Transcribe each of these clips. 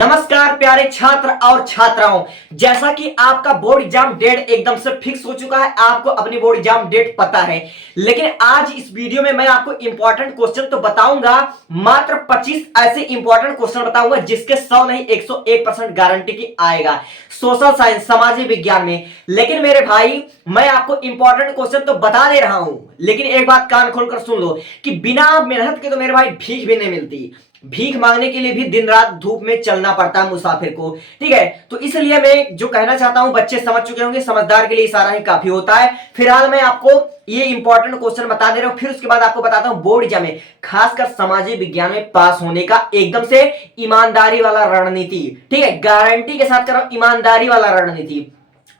नमस्कार प्यारे छात्र और छात्राओं। जैसा कि आपका बोर्ड एग्जाम डेट एकदम से फिक्स हो चुका है, आपको अपनी बोर्ड एग्जाम डेट पता है, लेकिन आज इस वीडियो में मैं आपको इंपॉर्टेंट क्वेश्चन तो बताऊंगा, मात्र 25 ऐसे इंपॉर्टेंट क्वेश्चन बताऊंगा जिसके 100 नहीं 101% गारंटी की आएगा सोशल साइंस सामाजिक विज्ञान में। लेकिन मेरे भाई, मैं आपको इंपॉर्टेंट क्वेश्चन तो बता दे रहा हूं, लेकिन एक बात कान खोलकर सुन लो कि बिना मेहनत के तो मेरे भाई भीख भी नहीं मिलती। भीख मांगने के लिए भी दिन रात धूप में चलना पड़ता है मुसाफिर को, ठीक है। तो इसलिए मैं जो कहना चाहता हूं, बच्चे समझ चुके होंगे, समझदार के लिए इशारा ही काफी होता है। फिलहाल मैं आपको ये इंपॉर्टेंट क्वेश्चन बता दे रहा हूं, फिर उसके बाद आपको बताता हूं बोर्ड एग्जाम में खासकर सामाजिक विज्ञान में पास होने का एकदम से ईमानदारी वाला रणनीति, ठीक है, गारंटी के साथ कर रहा हूं, ईमानदारी वाला रणनीति।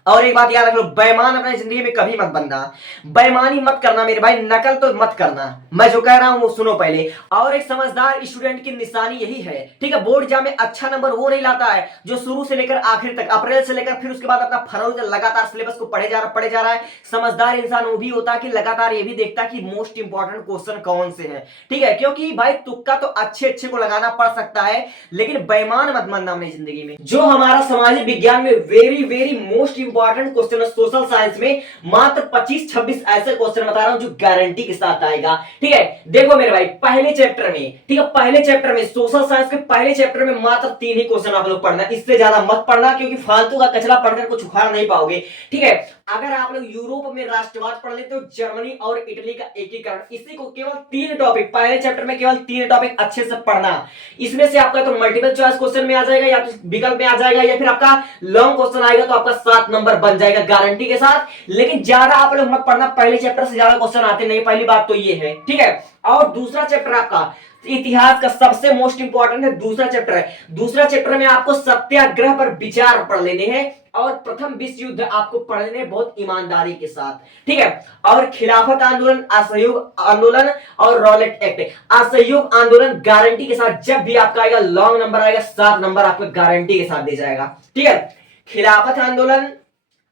और एक बात याद रख लो, बेईमान अपनी जिंदगी में कभी मत बनना, बेईमानी मत करना मेरे भाई, नकल तो मत करना। मैं जो कह रहा हूं वो सुनो पहले। और एक समझदार स्टूडेंट की निशानी यही है, ठीक है, बोर्ड एग्जाम में अच्छा नंबर वो नहीं लाता है जो शुरू से लेकर आखिर तक, अप्रैल से लेकर फिर उसके बाद अपना फरवरी तक लगातार सिलेबस को पढ़े जा रहा है। समझदार इंसान वो भी होता है कि लगातार ये भी देखता है कि मोस्ट इंपॉर्टेंट क्वेश्चन कौन से हैं, ठीक है, क्योंकि भाई तुक्का तो अच्छे अच्छे को लगाना पड़ सकता है, लेकिन बेईमान मत बनना अपनी जिंदगी में। जो हमारा सामाजिक विज्ञान में very very most important question है सोशल साइंस में, मात्र 25-26 ऐसे क्वेश्चन बता रहा हूं जो गारंटी के साथ आएगा, ठीक है। देखो मेरे भाई, पहले चैप्टर में, ठीक है, पहले चैप्टर में सोशल साइंस के पहले चैप्टर में मात्र 3 ही क्वेश्चन आप लोग पढ़ना, इससे ज्यादा मत पढ़ना, क्योंकि फालतू का कचरा पढ़कर कुछ उखाड़ नहीं पाओगे, ठीक है। अगर आप लोग यूरोप में राष्ट्रवाद पढ़ लेते हो, जर्मनी और इटली का एकीकरण, इसी को केवल 3 टॉपिक, पहले चैप्टर में केवल 3 टॉपिक अच्छे से पढ़ना। इसमें से आपका तो मल्टीपल चॉइस क्वेश्चन में आ जाएगा, या तो विकल्प में आ जाएगा, या फिर आपका लॉन्ग क्वेश्चन आएगा तो आपका 7 नंबर बन जाएगा गारंटी के साथ। लेकिन ज्यादा आप लोग मत पढ़ना, पहले चैप्टर से ज्यादा क्वेश्चन आते नहीं, पहली बात तो ये है, ठीक है। और दूसरा चैप्टर आपका इतिहास का सबसे मोस्ट इंपॉर्टेंट है, दूसरा चैप्टर है। दूसरा चैप्टर में आपको सत्याग्रह पर विचार पढ़ लेने हैं और प्रथम विश्व युद्ध आपको पढ़ लेने बहुत ईमानदारी के साथ, ठीक है। और खिलाफत आंदोलन, असहयोग आंदोलन और रॉलेट एक्ट, असहयोग आंदोलन गारंटी के साथ जब भी आपका आएगा लॉन्ग नंबर आएगा, 7 नंबर आपको गारंटी के साथ दे जाएगा, ठीक है। खिलाफत आंदोलन,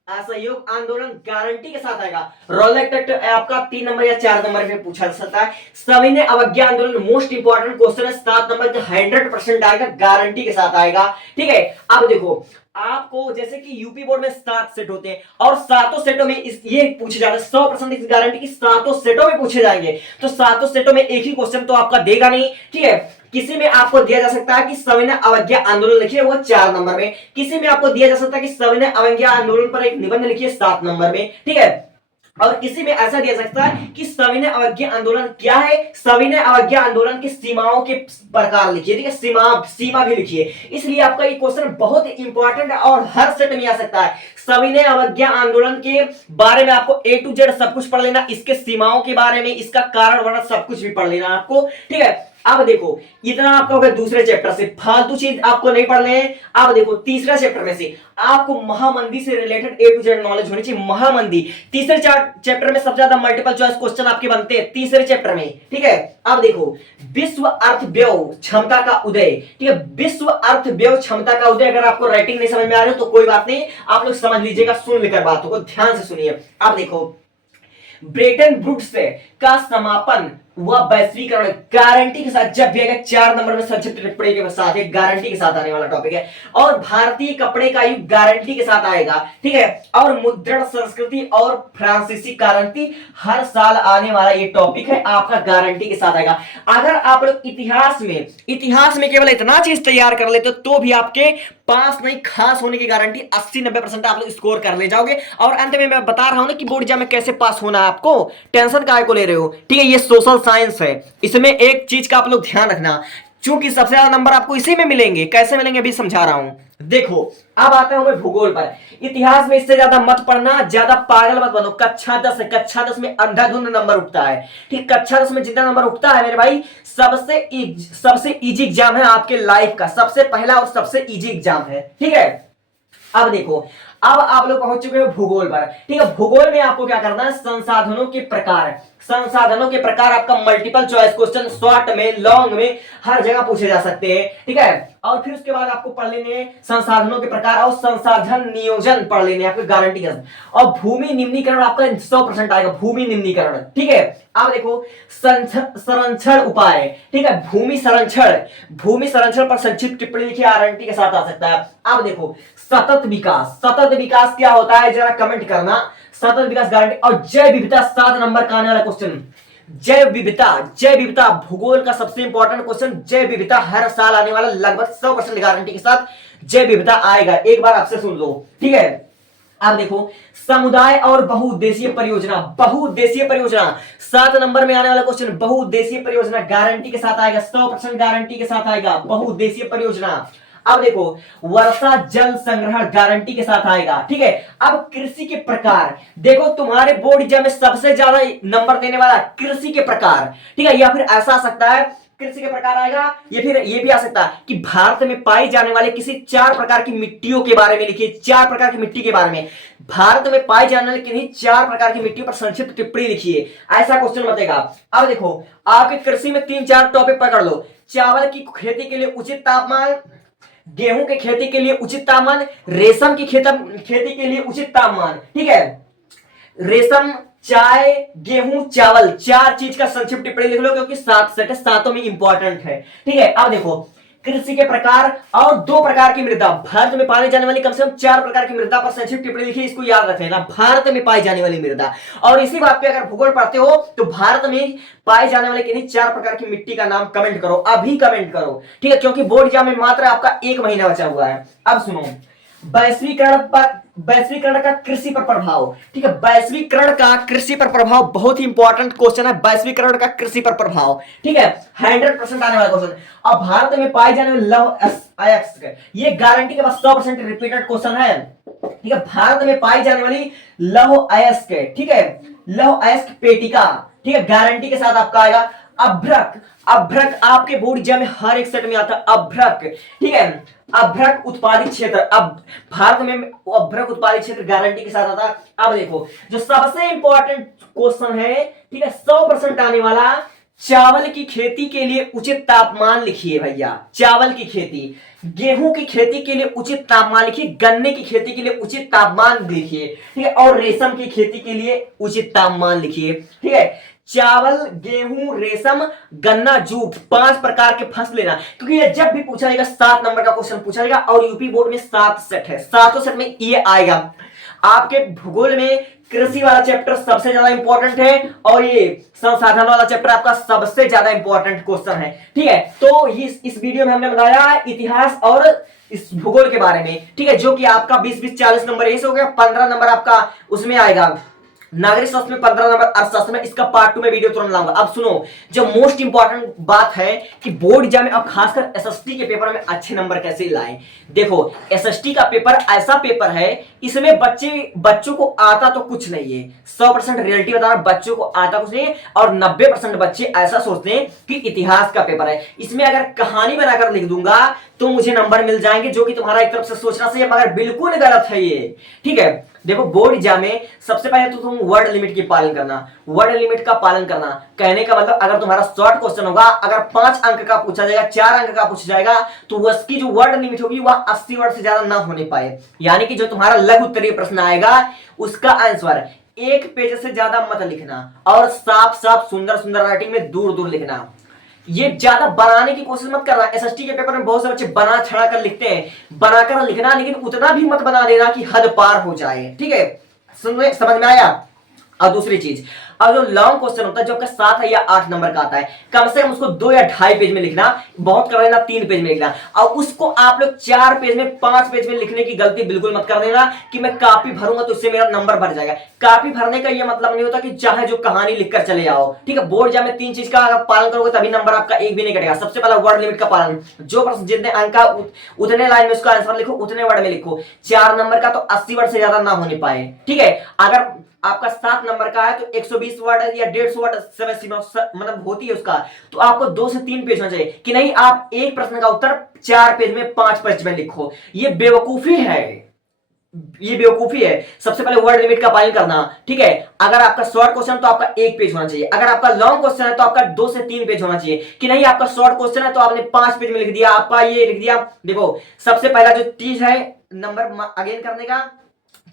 असहयोग आंदोलन गारंटी के साथ आएगा। रॉलेट एक्ट आपका 3 नंबर या 4 नंबर में पूछा जा सकता है। सविनय अवज्ञा आंदोलन मोस्ट इंपॉर्टेंट क्वेश्चन है, 7 नंबर का 100% आएगा, गारंटी के साथ आएगा, ठीक है। अब देखो, आपको जैसे कि यूपी बोर्ड में 7 सेट होते हैं और सातों सेटों में ये पूछे जाते हैं, 100% इस गारंटी की सातों सेटों में पूछे जाएंगे, तो सातों सेटों में एक ही क्वेश्चन तो आपका देगा नहीं, ठीक है। किसी में आपको दिया जा सकता है कि सविनय अवज्ञा आंदोलन लिखिए, वो 4 नंबर में। किसी में आपको दिया जा सकता है कि सविनय अवज्ञा आंदोलन पर एक निबंध लिखिए, 7 नंबर में, ठीक है। और किसी में ऐसा दिया सकता है कि सविनय अवज्ञा आंदोलन क्या है, सविनय अवज्ञा आंदोलन की सीमाओं के प्रकार लिखिए, ठीक है, सीमा भी लिखिए। इसलिए आपका ये क्वेश्चन बहुत इंपॉर्टेंट है और हर सेट में आ सकता है। सविनय अवज्ञा आंदोलन के बारे में आपको A to Z सब कुछ पढ़ लेना, इसके सीमाओं के बारे में, इसका कारण वर्णन सब कुछ भी पढ़ लेना आपको, ठीक है। अब देखो, इतना आपका होगा दूसरे चैप्टर से, फालतू चीज आपको नहीं पढ़ने हैं। अब देखो, तीसरा चैप्टर में से आपको महामंदी से related A to Z knowledge होनी चाहिए। महामंदी तीसरे चैप्टर में सबसे ज्यादा मल्टीपल चॉइस क्वेश्चन आपके बनते हैं तीसरे चैप्टर में, ठीक है। अब देखो, विश्व अर्थव्यय क्षमता का उदय, ठीक है, विश्व अर्थव्यय क्षमता का उदय। अगर आपको राइटिंग नहीं समझ में आ रही हो तो कोई बात नहीं, आप लोग समझ लीजिएगा, सुन लेकर बातों को ध्यान से सुनिए। अब देखो, ब्रेटन वुड्स का समापन वह वैश्वीकरण गारंटी के साथ जब भी आएगा, 4 नंबर में संक्षिप्त टिप्पणी के साथ एक गारंटी के साथ आने वाला टॉपिक है। और भारतीय कपड़े का युग गारंटी के साथ आएगा, ठीक है। और मुद्रण संस्कृति और फ्रांसीसी क्रांति हर साल आने वाला ये टॉपिक है, आपका गारंटी के साथ आएगा। अगर आप लोग इतिहास में केवल इतना चीज तैयार कर लेते तो भी आपके पास नहीं, खास होने की गारंटी 80-90% आप लोग स्कोर कर ले जाओगे। और अंत में मैं बता रहा हूं ना कि बोर्ड एग्जाम में कैसे पास होना है, आपको टेंशन काहे को ले रहे हो, ठीक है। ये सोशल साइंस है, इसमें एक चीज का आप लोग ध्यान रखना, क्योंकि सबसे ज्यादा नंबर आपको इसी में मिलेंगे। कैसे मिलेंगे अभी समझा रहा हूं। देखो, अब आता हूं मैं भूगोल पर। इतिहास में इससे ज्यादा मत पढ़ना, ज्यादा पागल मत बनो। कक्षा 10 है, कक्षा 10 में अंधाधुंध नंबर उठता है, ठीक। कक्षा 10 में जितना नंबर उठता है मेरे भाई, सबसे इजी एग्जाम है आपके लाइफ का, सबसे पहला और सबसे इजी एग्जाम है, ठीक है। अब देखो, अब आप लोग पहुंच चुके हो भूगोल पर, ठीक है। भूगोल में आपको क्या करना है, संसाधनों के प्रकार, संसाधनों के प्रकार आपका मल्टीपल चॉइस क्वेश्चन शॉर्ट में, लॉन्ग में, हर जगह पूछे जा सकते हैं, ठीक है। और फिर उसके बाद आपको पढ़ लेने संसाधनों के प्रकार और संसाधन नियोजन पढ़ लेने आपको गारंटी का। और भूमि निम्नीकरण आपका 100% आएगा, भूमि निम्नीकरण, ठीक है। आप देखो संरक्षण उपाय, ठीक है, भूमि संरक्षण पर संक्षिप्त टिप्पणी लिखिए, गारंटी के साथ आ सकता है। आप देखो सतत विकास क्या होता है जरा कमेंट करना, सतत विकास गारंटी। और जैव विविधता 7 नंबर का आने वाला क्वेश्चन, जैव विविधता भूगोल का सबसे इंपॉर्टेंट क्वेश्चन, जैव विविधता हर साल आने वाला लगभग 100% गारंटी के साथ जैव विविधता आएगा, एक बार आपसे सुन लो, ठीक है। अब देखो समुदाय और बहुउद्देशीय परियोजना 7 नंबर में आने वाला क्वेश्चन, बहुउद्देशीय परियोजना गारंटी के साथ आएगा, 100% गारंटी के साथ आएगा बहुउद्देशीय परियोजना। अब देखो वर्षा जल संग्रहण गारंटी के साथ आएगा, ठीक है। अब कृषि के प्रकार देखो, तुम्हारे बोर्ड एग्जाम में सबसे ज्यादा नंबर देने वाला कृषि के प्रकार, ठीक है। या फिर ऐसा आ सकता है कृषि के प्रकार आएगा, ये फिर ये भी आ सकता है कि भारत में पाई जाने वाले किसी 4 प्रकार की मिट्टियों के बारे में लिखिए, 4 प्रकार की मिट्टी के बारे में, भारत में पाई जाने वाले किन्हीं 4 प्रकार की मिट्टियों पर संक्षिप्त टिप्पणी लिखिए, ऐसा क्वेश्चन बतेगा। अब देखो आपके कृषि में 3-4 टॉपिक पकड़ लो, चावल की खेती के लिए उचित तापमान, गेहूं की खेती के लिए उचित तापमान, रेशम की खेती के लिए उचित तापमान, ठीक है। रेशम, चाय, गेहूं, चावल, 4 चीज का संक्षिप्त टिप्पणी लिख लो, क्योंकि 7 सेट है, सातों में इंपॉर्टेंट है, ठीक है। अब देखो कृषि के प्रकार और 2 प्रकार की मृदा, भारत में पाई जाने वाली कम से कम 4 प्रकार की मृदा पर संक्षिप्त टिप्पणी लिखिए, इसको याद रख लेना, भारत में पाई जाने वाली मृदा। और इसी बात पे अगर भूगोल पढ़ते हो तो भारत में पाए जाने वाले किन्हीं 4 प्रकार की मिट्टी का नाम कमेंट करो, अभी कमेंट करो, ठीक है, क्योंकि बोर्ड एग्जाम में मात्र आपका 1 महीना बचा हुआ है। अब सुनो वैश्वीकरण का कृषि पर प्रभाव, ठीक है, वैश्वीकरण का कृषि पर प्रभाव बहुत ही इंपॉर्टेंट क्वेश्चन है, वैश्वीकरण का कृषि पर प्रभाव, ठीक है, 100% आने वाला क्वेश्चन। अब भारत में पाए जाने वाले लौह अयस्क, ये गारंटी के बाद 100% रिपीटेड क्वेश्चन है, ठीक है। भारत में पाई जाने वाली लौह अयस्क, ठीक है, लौह अयस्क पेटिका, ठीक है, गारंटी के साथ आपका आएगा। अभ्रक आपके बोर्ड एग्जाम में हर एक सेट में आता है, अभ्रक, ठीक है, अभ्रक उत्पादित क्षेत्र, अब भारत में अभ्रक उत्पादित क्षेत्र गारंटी के साथ आता है। अब देखो जो सबसे इंपॉर्टेंट क्वेश्चन है, ठीक है, 100% आने वाला, चावल की खेती के लिए उचित तापमान लिखिए भैया, चावल की खेती, गेहूं की खेती के लिए उचित तापमान लिखिए, गन्ने की खेती के लिए उचित तापमान लिखिए, ठीक है, और रेशम की खेती के लिए उचित तापमान लिखिए, ठीक है। चावल, गेहूं, रेशम, गन्ना, जूट, 5 प्रकार के फसल लेना, क्योंकि ये जब भी पूछा जाएगा 7 नंबर का क्वेश्चन पूछा जाएगा, और यूपी बोर्ड में 7 सेट है, 7 सेट में ये आएगा। आपके भूगोल में कृषि वाला चैप्टर सबसे ज्यादा इंपॉर्टेंट है, और ये संसाधन वाला चैप्टर आपका सबसे ज्यादा इंपॉर्टेंट क्वेश्चन है, ठीक है। तो इस वीडियो में हमने बताया इतिहास और इस भूगोल के बारे में, ठीक है, जो कि आपका 20-20 40 नंबर यही से हो गया, 15 नंबर आपका उसमें आएगा नागरिक शास्त्र में, 15 नंबर अर्थशास्त्र में, इसका पार्ट 2 में वीडियो तुरंत लाऊंगा। अब सुनो जो मोस्ट इंपॉर्टेंट बात है कि बोर्ड एग्जाम में, अब खासकर एसएसटी के पेपर में अच्छे नंबर कैसे लाएं। देखो एसएसटी का पेपर ऐसा पेपर है, इसमें बच्चों को आता तो कुछ नहीं है, 100% रियलिटी बता रहा, बच्चों को आता कुछ नहीं है, और 90% बच्चे ऐसा सोचते हैं कि इतिहास का पेपर है, इसमें अगर कहानी बनाकर लिख दूंगा तो मुझे नंबर मिल जाएंगे, जो कि तुम्हारा एक तरफ से सोचना सही है, मगर बिल्कुल गलत है ये, ठीक है। देखो बोर्ड एग्जाम में सबसे पहले तो तुम वर्ड लिमिट की पालन करना, वर्ड लिमिट का पालन करना, कहने का मतलब अगर तुम्हारा शॉर्ट क्वेश्चन होगा, अगर 5 अंक का पूछा जाएगा, 4 अंक का पूछा जाएगा, तो उसकी जो वर्ड लिमिट होगी वह 80 वर्ड से ज्यादा ना होने पाए, यानी कि जो तुम्हारा लघु उत्तरीय प्रश्न आएगा उसका आंसर 1 पेज से ज्यादा मत लिखना, और साफ साफ सुंदर सुंदर राइटिंग में दूर दूर लिखना, ये ज्यादा बनाने की कोशिश मत करना। एसएसटी के पेपर में बहुत से बच्चे बना छड़ा कर लिखते हैं, बनाकर लिखना, लेकिन उतना भी मत बना देना कि हद पार हो जाए, ठीक है, समझ में आया। और दूसरी चीज, और जो लॉन्ग क्वेश्चन होता है जो आपका 7 या 8 नंबर का आता है, कम से कम उसको 2 या 2.5 पेज में लिखना, बहुत कर लेना 3 पेज में लिखना, और उसको आप लोग 4 पेज में, 5 पेज में लिखने की गलती बिल्कुल मत कर देना कि मैं कापी भरूंगा तो इससे मेरा नंबर भर जाएगा। कापी भरने का ये मतलब नहीं होता कि चाहे जो कहानी लिखकर चले जाओ, ठीक है। बोर्ड एग्जाम में 3 चीज का अगर पालन करोगे तभी नंबर आपका एक भी नहीं कटेगा। सबसे पहला वर्ड लिमिट का पालन, जो प्रश्न जितने अंक का उतने लाइन में उसका आंसर लिखो, उतने वर्ड में लिखो, 4 नंबर का तो 80 वर्ड से ज्यादा ना होने पाए, ठीक है। अगर आपका 7 नंबर का है तो 120 वर्ड या 150 वर्ड समय सीमा मतलब होती है उसका, तो आपको 2 से 3 पेज होना चाहिए, कि नहीं आप एक प्रश्न का उत्तर 4 पेज में, 5 पेज में लिखो, ये बेवकूफी है, ये बेवकूफी है। सबसे पहले वर्ड लिमिट का पालन करना, ठीक है। अगर आपका शॉर्ट क्वेश्चन तो आपका 1 पेज होना चाहिए, अगर आपका लॉन्ग क्वेश्चन है तो आपका 2 से 3 पेज होना चाहिए। कि नहीं आपका शॉर्ट क्वेश्चन है तो आपने 5 पेज में लिख दिया, आपका ये लिख दिया। देखो सबसे पहला जो चीज है नंबर अगेन करने का,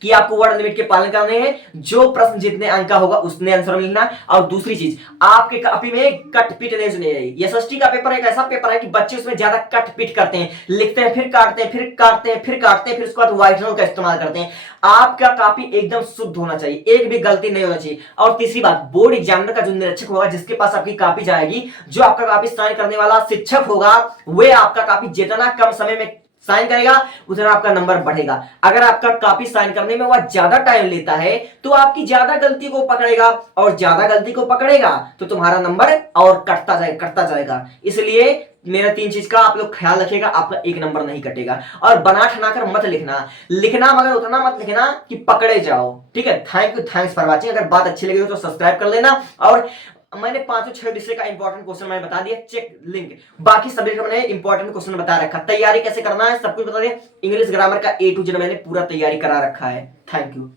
कि आपको वर्ड लिमिट के पालन करने हैं। जो प्रश्न जितने अंक का होगा उसने आंसर में लिखना। और दूसरी चीज, आपके कॉपी में कट पीट नहीं सुनी जाएगी। एसएसटी का पेपर एक ऐसा पेपर है कि बच्चे उसमें ज्यादा कट पीट करते हैं, लिखते हैं फिर काटते हैं, फिर काटते हैं, फिर काटते हैं, फिर उसके बाद व्हाइटनर का इस्तेमाल करते हैं। आपका कॉपी एकदम शुद्ध होना चाहिए, एक भी गलती नहीं होना चाहिए। और तीसरी बात, बोर्ड एग्जामिनर का जो निरीक्षक होगा, जिसके पास आपकी कॉपी जाएगी, जो आपका कॉपी साइन करने वाला शिक्षक होगा, वह आपका कॉपी जितना कम समय में साइन करेगा उतना आपका नंबर बढ़ेगा। अगर आपका कॉपी साइन करने में वह ज्यादा टाइम लेता है तो आपकी ज्यादा गलती को पकड़ेगा, और ज्यादा गलती को पकड़ेगा तो तुम्हारा नंबर और कटता जाएगा। इसलिए मेरा 3 चीज का आप लोग ख्याल रखिएगा, आपका 1 नंबर नहीं कटेगा। और बना ठनाकर मत लिखना मगर उतना मत लिखना कि पकड़े जाओ, ठीक है। Thank you, thanks for watching. अगर बात अच्छी लगी हो तो सब्सक्राइब कर लेना। और मैंने 5-6 विषय का इंपॉर्टेंट क्वेश्चन मैंने बता दिया, चेक लिंक। बाकी सभी का मैंने इंपॉर्टेंट क्वेश्चन बता रखा, तैयारी कैसे करना है सब कुछ बता दिया। इंग्लिश ग्रामर का A to Z मैंने पूरा तैयारी करा रखा है। Thank you.